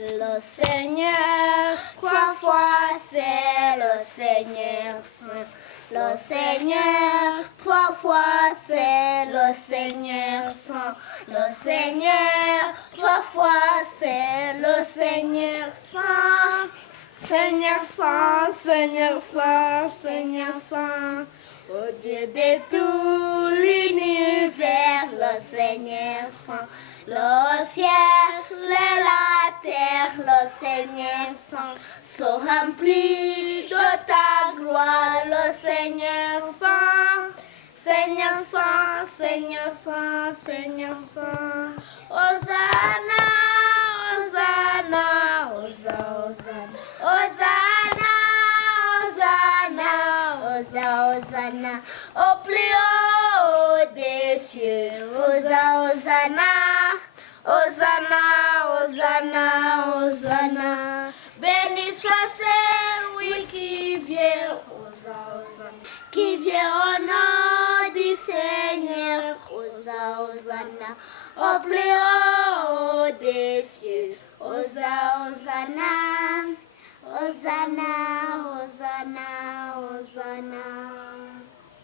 Le Seigneur, trois fois c'est le Seigneur Saint. Le Seigneur, trois fois c'est le Seigneur Saint. Le Seigneur, trois fois c'est le Seigneur Saint. Seigneur Saint, Seigneur Saint, Seigneur Saint. Au Dieu de tout l'univers, le Seigneur Saint. Le ciel et la terre, le Seigneur Saint, sont remplis de ta gloire, le Seigneur Saint. Seigneur Saint, Seigneur Saint, Seigneur Saint. Hosanna, Hosanna, Hosanna, Hosanna, Hosanna, Hosanna, Hosanna, au plus haut des cieux, Hosanna, Hosanna, Hosanna, Hosanna, Hosanna. Béni soit celui qui vient, Hosanna, Hosanna, qui vient au nom du Seigneur, Hosanna, Hosanna, au plus haut des cieux, Hosanna, Hosanna, Hosanna,